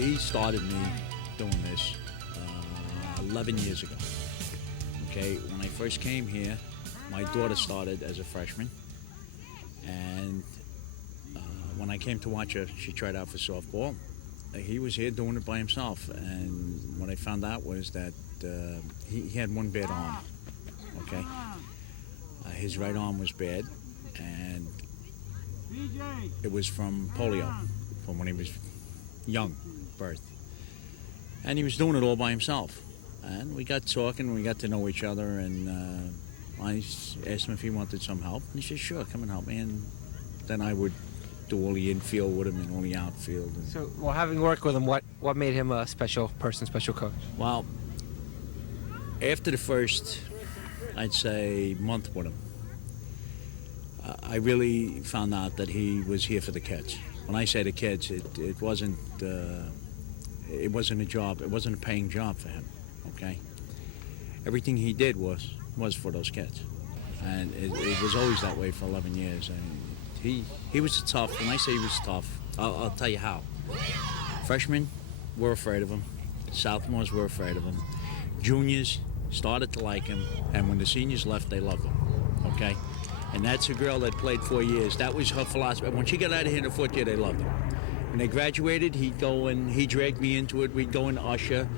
he started me doing this 11 years ago. Okay, when I first came here, my daughter started as a freshman, and when I came to watch her, she tried out for softball. He was here doing it by himself, and what I found out was that he had one bad arm. Okay, his right arm was bad, and it was from polio, from when he was young, birth. And he was doing it all by himself. And we got talking, we got to know each other, and I asked him if he wanted some help. And he said, sure, come and help me. And then I would do all the infield with him and all the outfield. And So, well, having worked with him, what made him a special person, special coach? well, after the first, I'd say, month with him, I really found out that he was here for the kids. When I say the kids, it wasn't a job. It wasn't a paying job for him. Okay, everything he did was for those kids, and it was always that way for 11 years. And he was tough. When I say he was tough, I'll tell you how. Freshmen were afraid of him. Sophomores were afraid of him. Juniors started to like him, and when the seniors left, they loved him. Okay. And that's a girl that played 4 years. That was her philosophy. When she got out of here in the fourth year, they loved her. When they graduated, he'd go and he dragged me into it. We'd go and usher,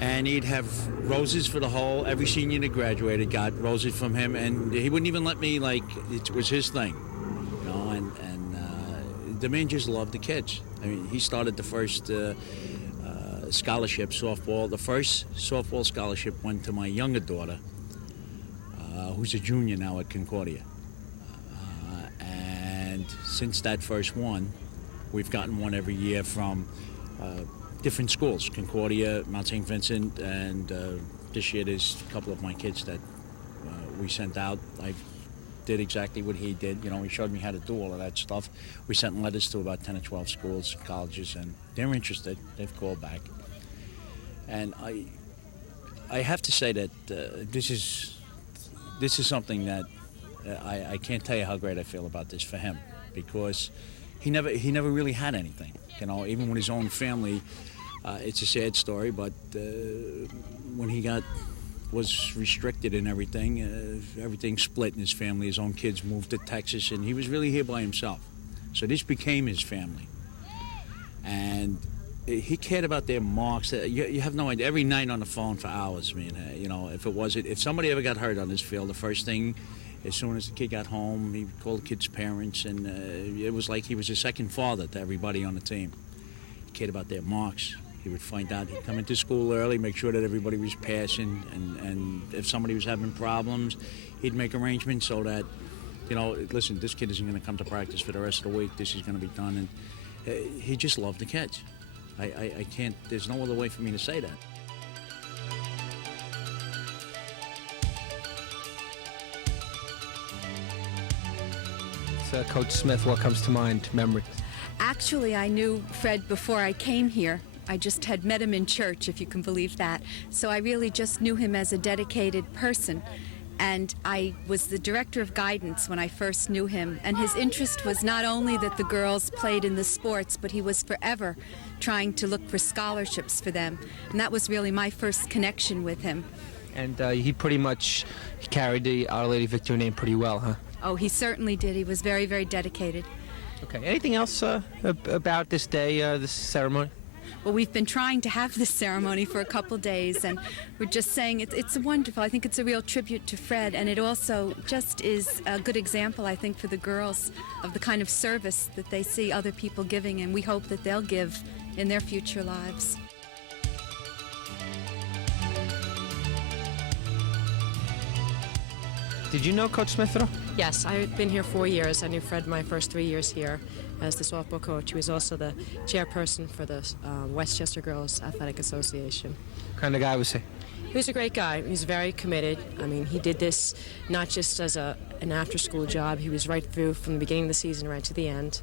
and he'd have roses for the whole. Every senior that graduated got roses from him, and he wouldn't even let me, like, it was his thing, you know. And the man just loved the kids. I mean, he started the first scholarship softball. The first softball scholarship went to my younger daughter, who's a junior now at Concordia. And since that first one, we've gotten one every year from different schools, Concordia, Mount St. Vincent, and this year there's a couple of my kids that we sent out. I did exactly what he did. You know, he showed me how to do all of that stuff. We sent letters to about 10 or 12 schools, colleges, and they're interested. They've called back. And I have to say that this is something that I can't tell you how great I feel about this for him, because he never really had anything. You know, even with his own family, it's a sad story. But when he was restricted and everything split in his family. His own kids moved to Texas, and he was really here by himself. So this became his family, and he cared about their marks. You have no idea. Every night on the phone for hours. I mean, you know, if somebody ever got hurt on this field, the first thing, as soon as the kid got home, he would call the kid's parents, and it was like he was a second father to everybody on the team. He cared about their marks. He would find out. He'd come into school early, make sure that everybody was passing, and if somebody was having problems, he'd make arrangements so that, you know, listen, this kid isn't going to come to practice for the rest of the week. This is going to be done, and he just loved the kids. I can't. There's no other way for me to say that. So, Coach Smith, what comes to mind? Memory? Actually, I knew Fred before I came here. I just had met him in church, if you can believe that. So I really just knew him as a dedicated person. And I was the director of guidance when I first knew him. And his interest was not only that the girls played in the sports, but he was forever trying to look for scholarships for them. And that was really my first connection with him. And he pretty much carried the Our Lady Victory name pretty well, huh? Oh, he certainly did. He was very, very dedicated. Okay. Anything else about this day, this ceremony? Well, we've been trying to have this ceremony for a couple days, and we're just saying it's wonderful. I think it's a real tribute to Fred, and it also just is a good example, I think, for the girls of the kind of service that they see other people giving, and we hope that they'll give in their future lives. Did you know Coach Smith at all? Yes, I've been here 4 years. I knew Fred my first 3 years here as the softball coach. He was also the chairperson for the Westchester Girls Athletic Association. What kind of guy was he? He was a great guy. He was very committed. I mean, he did this not just as an after-school job. He was right through from the beginning of the season right to the end.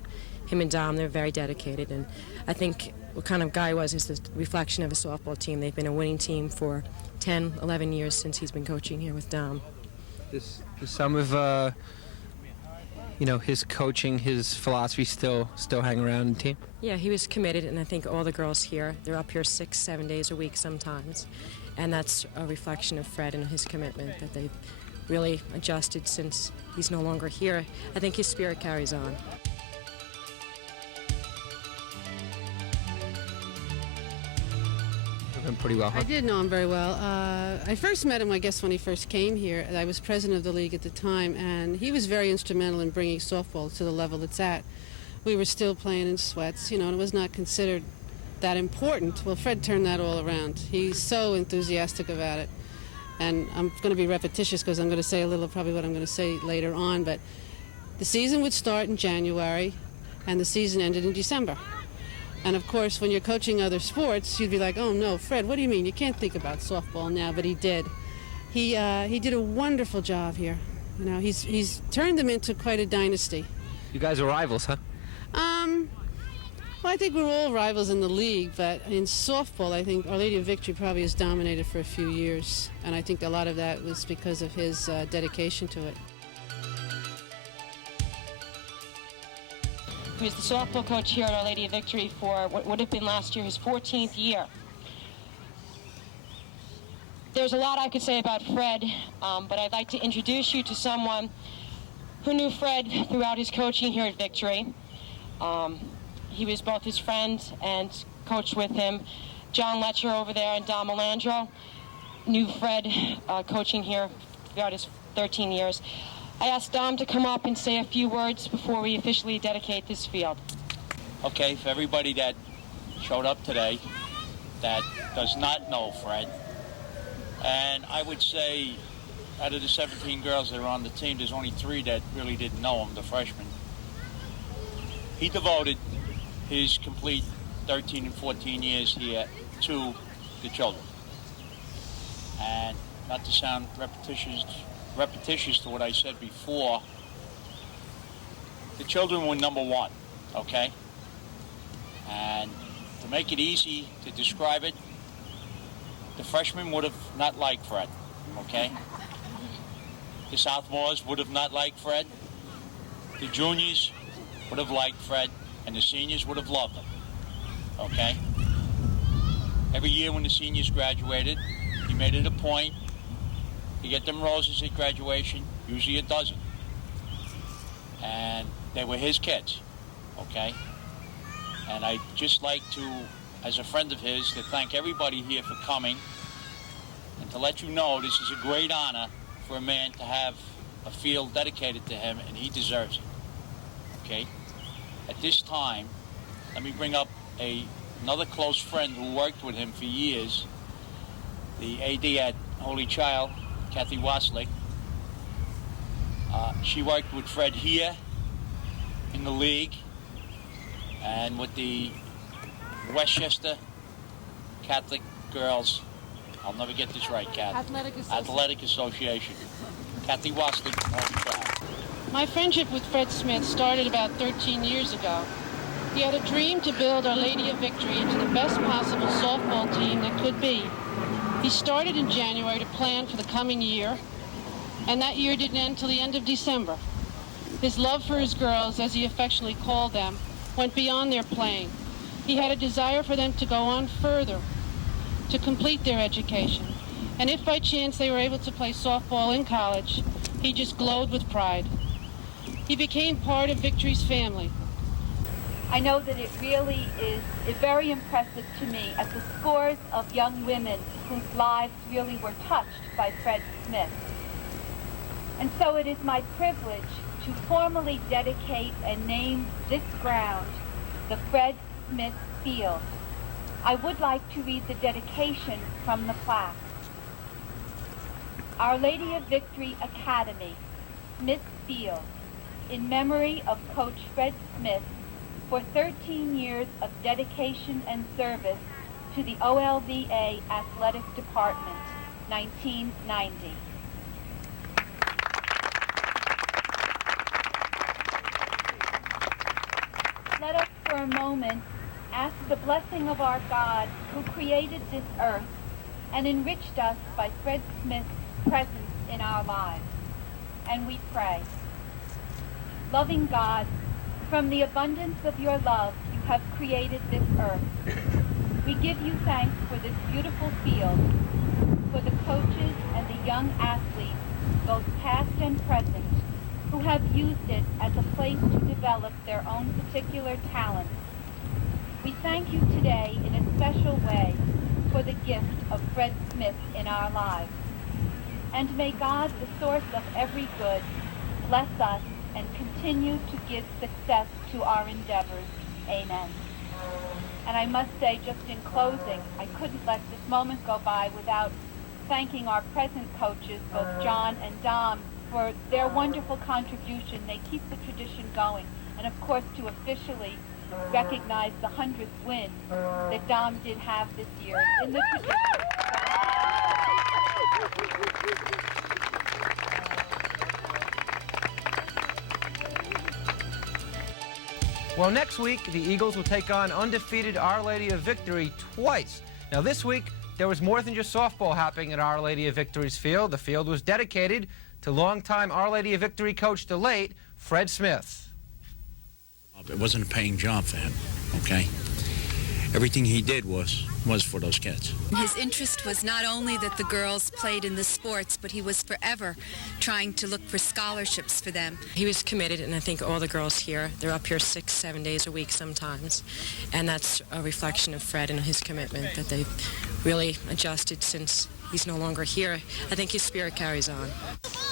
Him and Dom, they're very dedicated. And I think what kind of guy he was is the reflection of a softball team. They've been a winning team for 10, 11 years since he's been coaching here with Dom. Some of his coaching, his philosophy still hang around the team? Yeah, he was committed, and I think all the girls here, they're up here 6-7 days a week sometimes. And that's a reflection of Fred and his commitment, that they've really adjusted since he's no longer here. I think his spirit carries on. Him pretty well, huh? I did know him very well. I first met him, I guess, when he first came here. I was president of the league at the time, and he was very instrumental in bringing softball to the level it's at. We were still playing in sweats, and it was not considered that important. Well, Fred turned that all around. He's so enthusiastic about it. And I'm going to be repetitious because I'm going to say a little probably what I'm going to say later on, but the season would start in January, and the season ended in December. And of course, when you're coaching other sports, you'd be like, oh no, Fred, what do you mean? You can't think about softball now, but he did. He did a wonderful job here. He's turned them into quite a dynasty. You guys are rivals, huh? Well, I think we're all rivals in the league, but in softball, I think Our Lady of Victory probably has dominated for a few years, and I think a lot of that was because of his dedication to it. He was the softball coach here at Our Lady of Victory for what would have been last year his 14th year. There's a lot I could say about Fred, but I'd like to introduce you to someone who knew Fred throughout his coaching here at Victory. He was both his friend and coached with him. John Letcher over there and Dom Melandro knew Fred coaching here throughout his 13 years. I asked Dom to come up and say a few words before we officially dedicate this field. Okay, for everybody that showed up today that does not know Fred, and I would say out of the 17 girls that are on the team, there's only 3 that really didn't know him, the freshmen. He devoted his complete 13 and 14 years here to the children. And not to sound repetitious to what I said before, the children were number one, okay? And to make it easy to describe it, the freshmen would have not liked Fred, okay? The sophomores would have not liked Fred. The juniors would have liked Fred, and the seniors would have loved him, okay? Every year when the seniors graduated, he made it a point to get them roses at graduation, usually a dozen. And they were his kids, okay? And I'd just like to, as a friend of his, to thank everybody here for coming and to let you know this is a great honor for a man to have a field dedicated to him, and he deserves it, okay? At this time, let me bring up another close friend who worked with him for years, the AD at Holy Child, Kathy Waslick. She worked with Fred here in the league and with the Westchester Catholic Girls, I'll never get this right, Kat. Athletic Association. Kathy Waslick, Holy Child. My friendship with Fred Smith started about 13 years ago. He had a dream to build Our Lady of Victory into the best possible softball team that could be. He started in January to plan for the coming year, and that year didn't end till the end of December. His love for his girls, as he affectionately called them, went beyond their playing. He had a desire for them to go on further, to complete their education. And if by chance they were able to play softball in college, he just glowed with pride. He became part of Victory's family. I know that it really is very impressive to me at the scores of young women whose lives really were touched by Fred Smith. And so it is my privilege to formally dedicate and name this ground the Fred Smith Field. I would like to read the dedication from the plaque. Our Lady of Victory Academy, Smith Field, in memory of Coach Fred Smith, for 13 years of dedication and service to the OLVA Athletic Department, 1990. Let us for a moment ask the blessing of our God who created this earth and enriched us by Fred Smith's presence in our lives. And we pray. Loving God, from the abundance of your love, you have created this earth. We give you thanks for this beautiful field, for the coaches and the young athletes, both past and present, who have used it as a place to develop their own particular talents. We thank you today in a special way for the gift of Fred Smith in our lives. And may God, the source of every good, bless us and continue to give success to our endeavors. Amen. And I must say, just in closing, I couldn't let this moment go by without thanking our present coaches, both John and Dom, for their wonderful contribution. They keep the tradition going. And of course, to officially recognize the 100th win that Dom did have this year in the tradition. Well, next week, the Eagles will take on undefeated Our Lady of Victory twice. Now, this week, there was more than just softball happening at Our Lady of Victory's field. The field was dedicated to longtime Our Lady of Victory coach, the late Fred Smith. It wasn't a paying job for him, okay? Everything he did was for those kids. His interest was not only that the girls played in the sports, but he was forever trying to look for scholarships for them. He was committed, and I think all the girls here, they're up here 6-7 days a week sometimes, and that's a reflection of Fred and his commitment that they've really adjusted since he's no longer here. I think his spirit carries on.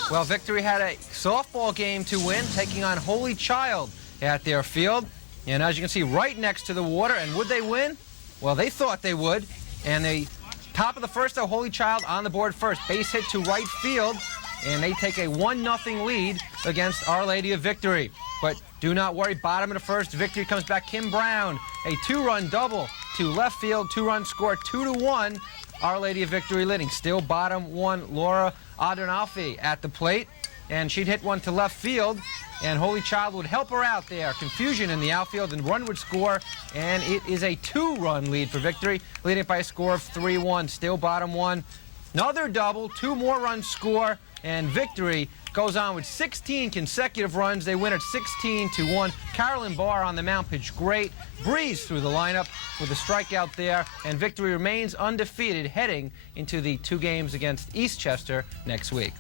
Well, Victory had a softball game to win, taking on Holy Child at their field. And as you can see, right next to the water. And would they win? Well, they thought they would. And the top of the first, though, Holy Child on the board first. Base hit to right field. And they take a 1-0 lead against Our Lady of Victory. But do not worry, bottom of the first, Victory comes back. Kim Brown, a 2-run double to left field, 2-run score, 2-1. Our Lady of Victory leading. Still bottom one, Laura Adonalfi at the plate. And she'd hit one to left field. And Holy Child would help her out there. Confusion in the outfield, and run would score. And it is a 2-run lead for Victory, leading by a score of 3-1. Still bottom one. Another double, 2 more runs score, and Victory goes on with 16 consecutive runs. They win at 16-1. Carolyn Barr on the mound pitched great. Breeze through the lineup with a strikeout there, and Victory remains undefeated heading into the 2 games against Eastchester next week.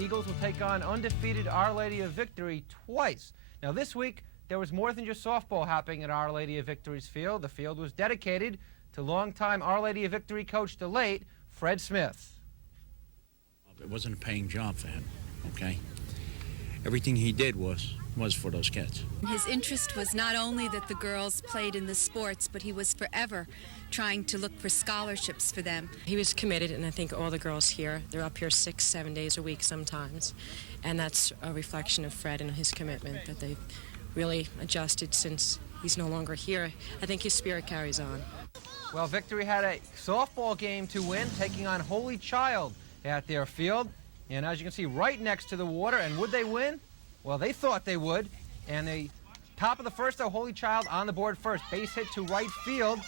Eagles will take on undefeated Our Lady of Victory twice. Now, this week, there was more than just softball happening at Our Lady of Victory's field. The field was dedicated to longtime Our Lady of Victory coach, the late Fred Smith. It wasn't a paying job for him, okay? Everything he did was for those kids. His interest was not only that the girls played in the sports, but he was forever trying to look for scholarships for them. He was committed, and I think all the girls here, they're up here 6-7 days a week sometimes, and that's a reflection of Fred and his commitment that they've really adjusted since he's no longer here. I think his spirit carries on. Well, Victory had a softball game to win, taking on Holy Child at their field. And as you can see, right next to the water. And would they win? Well, they thought they would. And the Top of the first, though, Holy Child on the board first. Base hit to right field,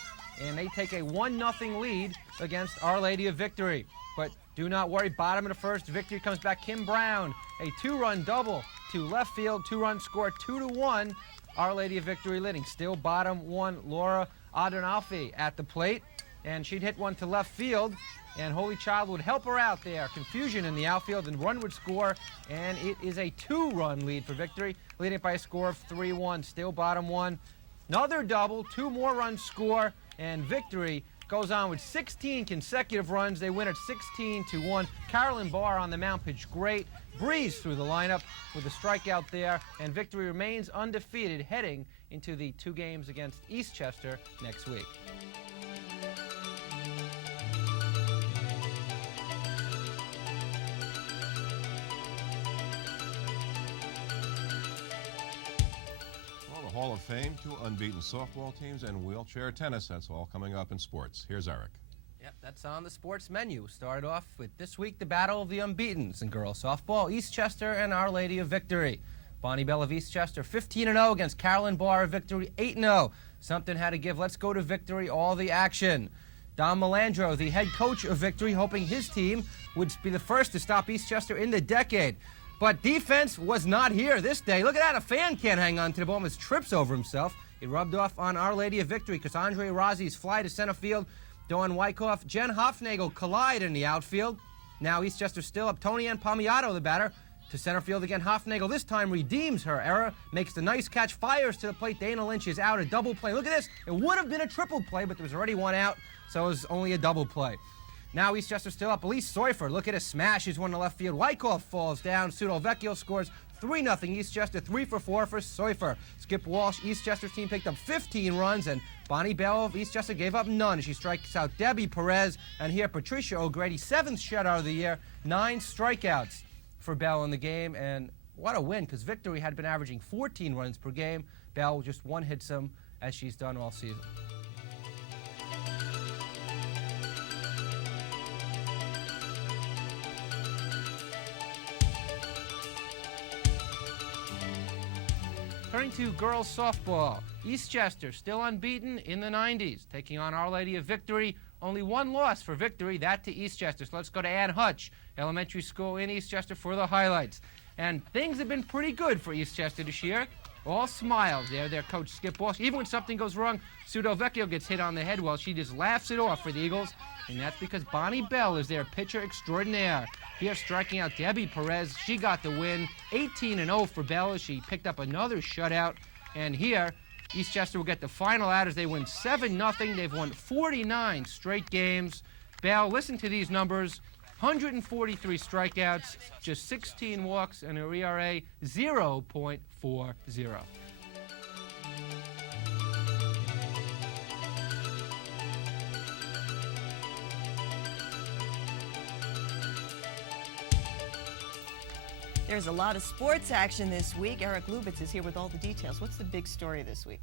and they take a 1-0 lead against Our Lady of Victory. But do not worry, bottom of the first, Victory comes back. Kim Brown, a 2-run double to left field, 2-run score, 2-1. Our Lady of Victory leading. Still bottom one, Laura Adonalfi at the plate, and she'd hit one to left field, and Holy Child would help her out there. Confusion in the outfield, and run would score, and it is a 2-run lead for Victory, leading by a score of 3-1. Still bottom one. Another double, 2 more runs score, and Victory goes on with 16 consecutive runs. They win at 16-1. Carolyn Barr on the mound pitched great. Breeze through the lineup with a strikeout there, and Victory remains undefeated heading into the 2 games against Eastchester next week. Hall of Fame, 2 unbeaten softball teams, and wheelchair tennis. That's all coming up in sports. Here's Eric. Yep, that's on the sports menu. Started off with this week the battle of the unbeatens in girls softball, Eastchester and Our Lady of Victory. Bonnie Bell of Eastchester 15-0 against Carolyn Barr of Victory 8-0. Something had to give. Let's go to Victory, all the action. Don Melandro, the head coach of Victory, hoping his team would be the first to stop Eastchester in the decade. But defense was not here this day. Look at that. A fan can't hang on to the ball. Almost trips over himself. He rubbed off on Our Lady of Victory because Andre Rozzi's fly to center field. Dawn Wyckoff, Jen Hofnagel collide in the outfield. Now Eastchester still up. Tony Ann Palmiato, the batter, to center field again. Hofnagel this time redeems her error, makes the nice catch, fires to the plate. Dana Lynch is out, a double play. Look at this. It would have been a triple play, but there was already one out, so it was only a double play. Now Eastchester still up. Elise Seufer, look at a smash. He's one to left field. Wyckoff falls down. Pseudo Vecchio scores 3-0 Eastchester, 3-for-4 for Seufer. Skip Walsh, Eastchester's team picked up 15 runs, and Bonnie Bell of Eastchester gave up none. She strikes out Debbie Perez, and here Patricia O'Grady, 7th shutout of the year, 9 strikeouts for Bell in the game, and what a win, because Victory had been averaging 14 runs per game. Bell just one-hits them, as she's done all season. Turning to girls softball, Eastchester still unbeaten in the 90s, taking on Our Lady of Victory. Only one loss for Victory, that to Eastchester. So let's go to Ann Hutch, elementary school in Eastchester, for the highlights. And things have been pretty good for Eastchester this year. All smiles there. Their coach Skip Walsh. Even when something goes wrong, Pseudo Vecchio gets hit on the head. Well, she just laughs it off for the Eagles. And that's because Bonnie Bell is their pitcher extraordinaire. Here striking out Debbie Perez. She got the win. 18-0 for Bell as she picked up another shutout. And here, Eastchester will get the final out as they win 7-0. They've won 49 straight games. Bell, listen to these numbers. 143 strikeouts, just 16 walks, and an ERA 0.40. There's a lot of sports action this week. Eric Lubitz is here with all the details. What's the big story this week?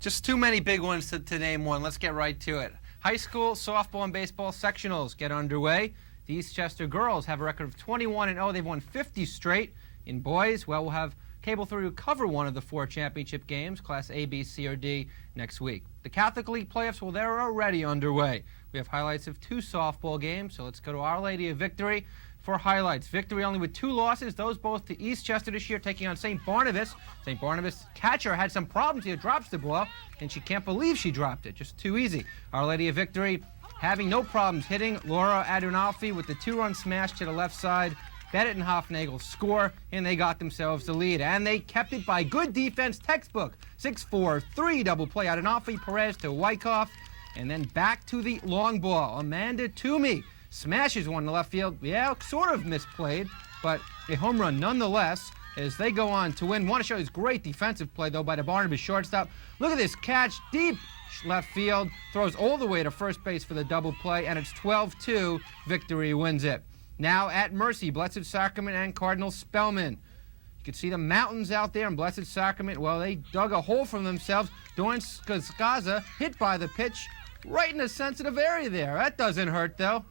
Just too many big ones to name one. Let's get right to it. High school softball and baseball sectionals get underway. The Eastchester girls have a record of 21-0. They've won 50 straight. In boys, well, we'll have Cable 3 cover one of the 4 championship games, Class A, B, C, or D, next week. The Catholic League playoffs, well, they're already underway. We have highlights of 2 softball games, so let's go to Our Lady of Victory for highlights. Victory only with 2 losses, those both to Eastchester this year, taking on St. Barnabas. St. Barnabas catcher had some problems here, drops the ball, and she can't believe she dropped it. Just too easy. Our Lady of Victory having no problems hitting. Laura Adonalfi with the 2-run smash to the left side. Bennett and Hofnagel score, and they got themselves the lead. And they kept it by good defense, textbook. 6-4-3 double play. Adonalfi, Perez to Wyckoff, and then back to the long ball. Amanda Toomey smashes one to left field. Yeah, sort of misplayed, but a home run nonetheless as they go on to win. Want to show this great defensive play, though, by the Barnabas shortstop. Look at this catch, deep left field, throws all the way to first base for the double play, and it's 12-2. Victory wins it. Now at Mercy, Blessed Sacrament and Cardinal Spellman. You can see the mountains out there in Blessed Sacrament. Well, they dug a hole for themselves. Dawn Skaza hit by the pitch right in a sensitive area there. That doesn't hurt, though.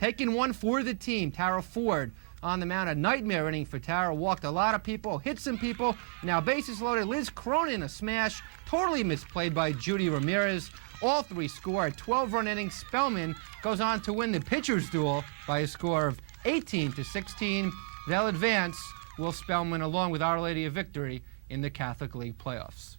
Taking one for the team, Tara Ford on the mound. A nightmare inning for Tara. Walked a lot of people, hit some people. Now bases loaded. Liz Cronin, a smash, totally misplayed by Judy Ramirez. All three score a 12-run inning. Spellman goes on to win the pitcher's duel by a score of 18-16. They'll advance, Will Spellman, along with Our Lady of Victory in the Catholic League playoffs.